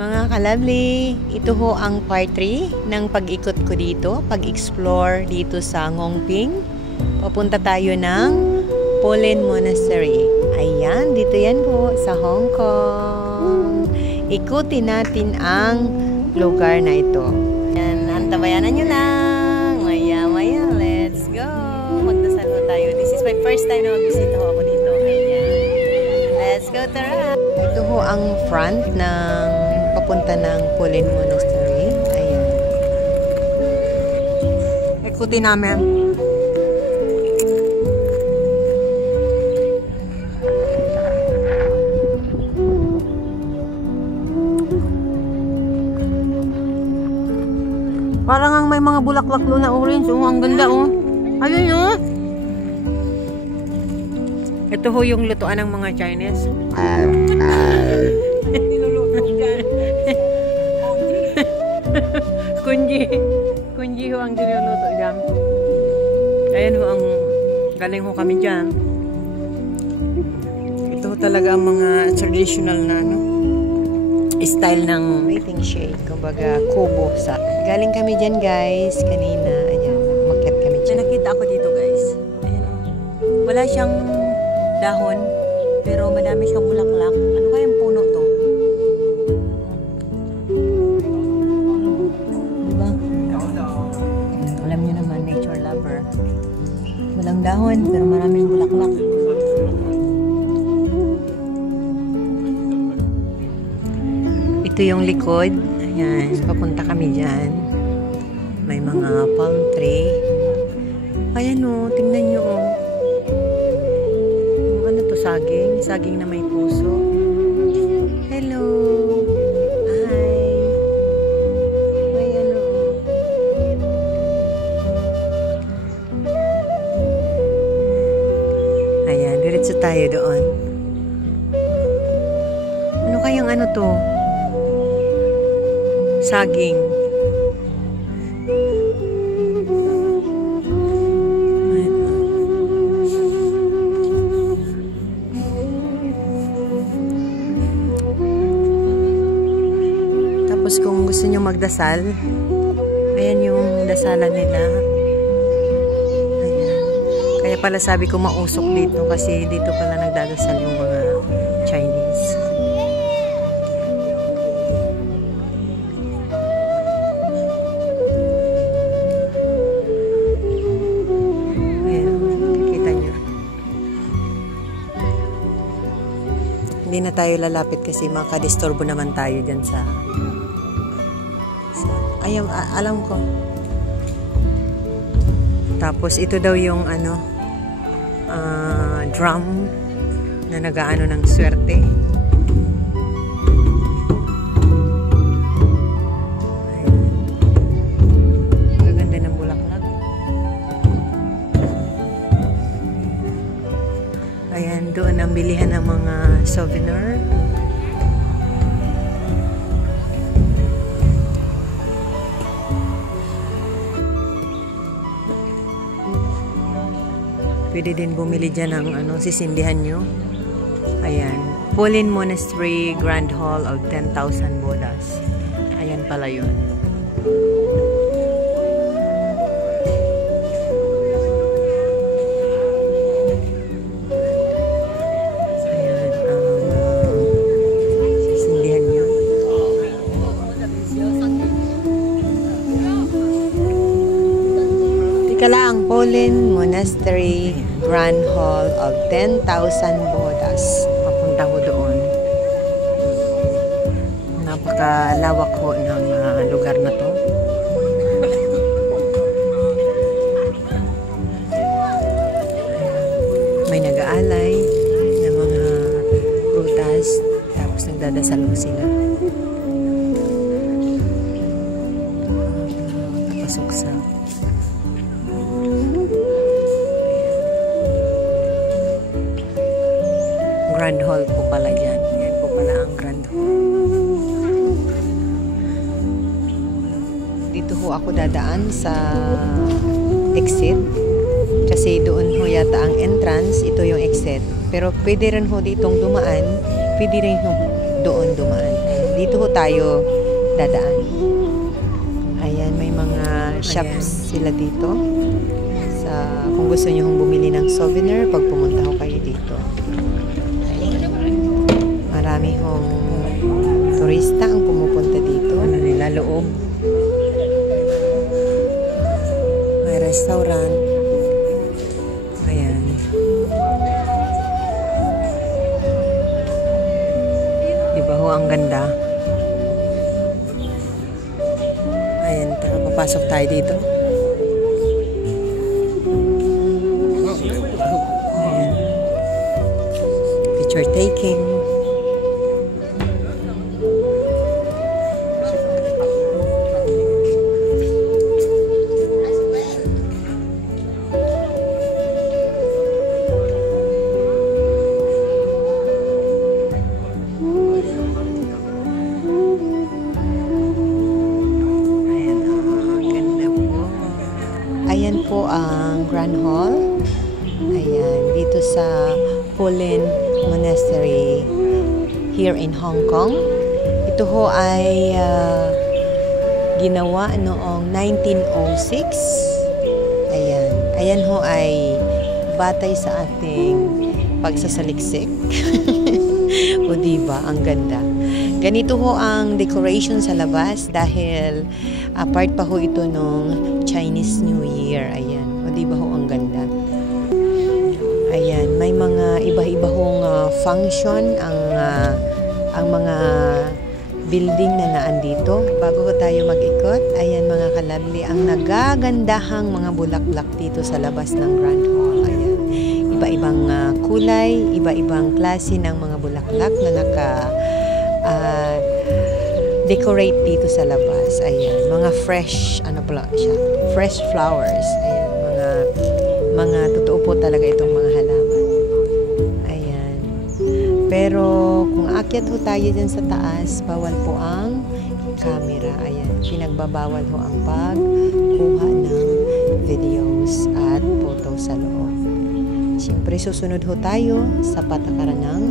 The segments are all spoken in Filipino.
Mga kalabli, ito ho ang part 3 ng pag-ikot ko dito, pag-explore dito sa Ngongping. Papunta tayo ng Polen Monastery. Ayan, dito yan po sa Hong Kong. Ikutin natin ang lugar na ito. Ayan, antabayanan nyo lang. Maya-maya, let's go. Magdasal ho tayo. This is my first time na magbisita ho ako dito. Ayan. Let's go, tara! Ito ho ang front ng papunta ng Polen Monastery. Ayan. Ikutin namin. Parang ang may mga bulaklak doon na orange. Oh, ang ganda oh. Ayun oh. Ito ho yung lutuan ng mga Chinese. Kunji ho ang niluluto dyan. Ayan ho ang galing ho kami dyan. Ito ho talaga ang mga traditional na style ng waiting shade. Kumbaga kubo sa. Galing kami dyan guys kanina. Ayan, umakyat kami dyan. Nakita ako dito guys. Ayan o. Wala siyang dahon pero madami siyang bulaklak. Ano kayang puno to? Diba? Alam nyo naman, nature lover. Walang dahon pero maraming bulaklak. Ito yung likod. Ayan, papunta kami dyan. May mga palm tree. Ayan o, tingnan nyo o. Ano to, saging? Saging na may puso. Hello! Hi! May ano o. Ayan, diretso tayo doon. Ano kayang ano to? Saging. Tapos kung gusto nyo magdasal, ayan yung dasalan nila. Ayan. Kaya pala sabi ko mausok dito kasi dito pala nagdadasal yung mga Chinese. Hindi na tayo lalapit kasi makadisturbo naman tayo dyan sa alam ko. Tapos ito daw yung drum na nagaano ng swerte. Gaganda ng bulaklak. Ayan, doon ang bilihan ng mga souvenir. Pwede din bumili dyan ng sisindihan nyo. Ayan. Polen Monastery Grand Hall of 10,000 Buddhas. Ayan pala yun. Lang, Polen Monastery Grand Hall of 10,000 Buddhas. Papunta ko doon. Napakalawak ho ng lugar na to. May nag-aalay ng mga prutas. Tapos nagdadasal ho sila. Pasok sa Grand Hall po pala dyan. Yan po pala ang Grand Hall. Dito ho ako dadaan sa exit. Kasi doon ho yata ang entrance. Ito yung exit. Pero pwede rin ho ditong dumaan pwede rin doon dumaan. Dito ho tayo dadaan. Ayan, may mga shops sila dito. Kung gusto nyo bumili ng souvenir, pag pumunta ho kayo dito. Ayan. Marami hong turista ang pumupunta dito. Ano nila, loob. May restaurant. Ayan. Diba ho, ang ganda. Ayan, papasok tayo dito. Ayan. Picture taking. Ayan po ang Grand Hall. Ayan, dito sa Polen Monastery here in Hong Kong. Ito ho ay ginawa noong 1906. Ayan. Ayan ho ay batay sa ating pagsasaliksik. O diba, ang ganda. Ganito ho ang decoration sa labas dahil part pa ho ito nung Chinese New Year. Ayan. O diba ho, ang ganda. Ayan. May mga iba-iba hong function ang mga building na naandito. Bago ko tayo mag-ikot, ayan mga kalabli, ang nagagandahang mga bulaklak dito sa labas ng Grand Hall. Ayan. Iba-ibang kulay, iba-ibang klase ng mga bulaklak na decorate dito sa labas. Ayan, mga fresh, ano pala siya? Fresh flowers. Ayan, mga totoo po talaga itong mga halaman. Ayan. Pero kung aakyat ho tayo dyan sa taas, bawal po ang camera. Ayan, pinagbabawal ho ang pagkuha ng videos at photos sa loob. Siyempre, susunod ho tayo sa patakaran ng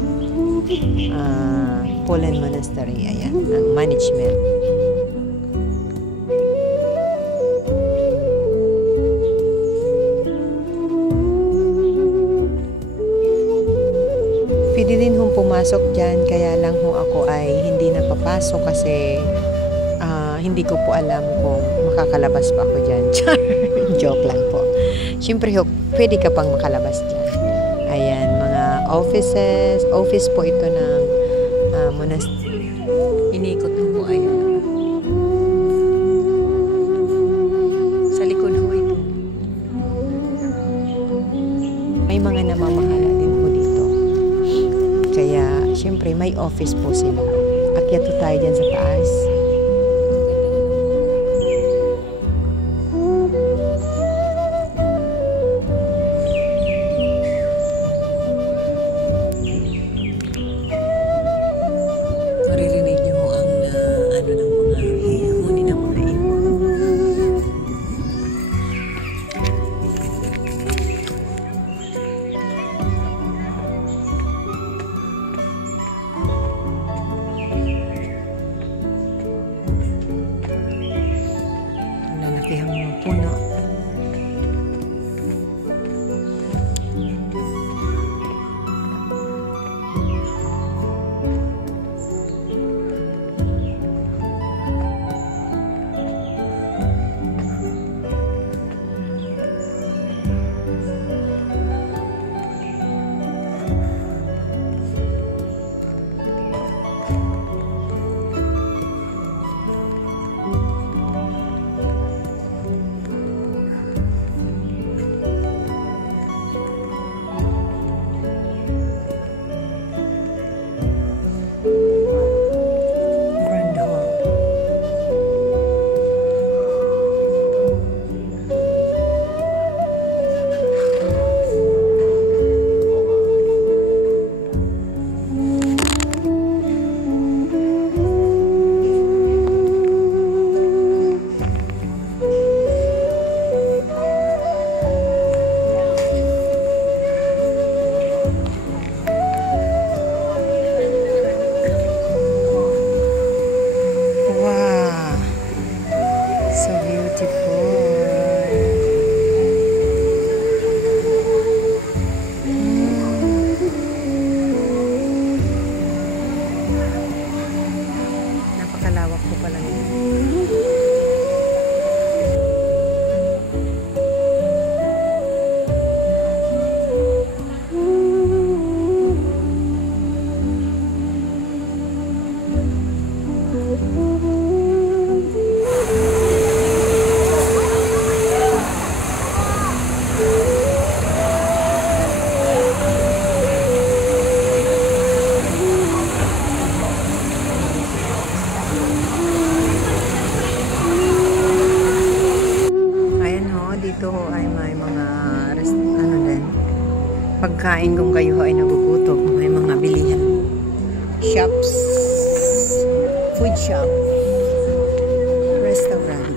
Polen Monastery. Ayan, ang management. Pwede din hong pumasok dyan, kaya lang ho ako ay hindi napapasok kasi hindi ko po alam kung makakalabas pa ako dyan. Joke lang po. Siyempre ho, pwede ka pang makalabas dyan. Ayan, mga office po ito ng monastery. Inikot mo po, ayan. Sa likod ho ito. May mga namamahala din po dito. Kaya, syempre, may office po sila. Akyat po tayo dyan sa taas. Maririnig niyo ho ang ano ng mga huni ng mga ibon. kumain kung kayo ay nagugutom. May mga bilihan. Shops. Food shop. Restaurant.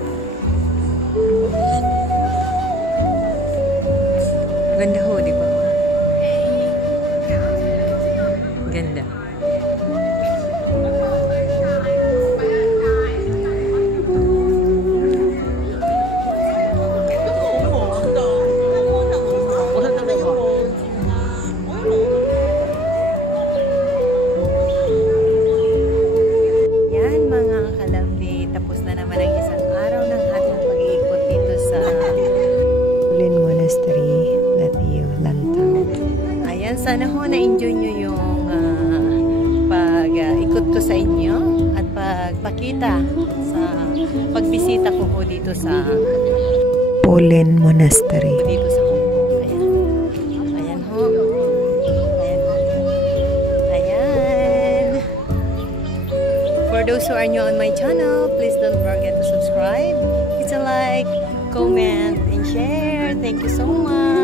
Ganda ho, di ba? Ganda. Yan mga kalambi, tapos na naman ang isang araw ng ating pag-iikot dito sa Polin Monastery, Latio, Lantaw. Ayan, sana ho na-enjoy nyo yung pag-ikot ko sa inyo at pagpakita sa pagbisita ko po dito sa Polin Monastery. Dito sa Hong Kong. Ayan. Ayan ho. Ayan ho. Ayan. For those who are new on my channel, please don't forget to subscribe. Hit a like, comment, and share. Thank you so much.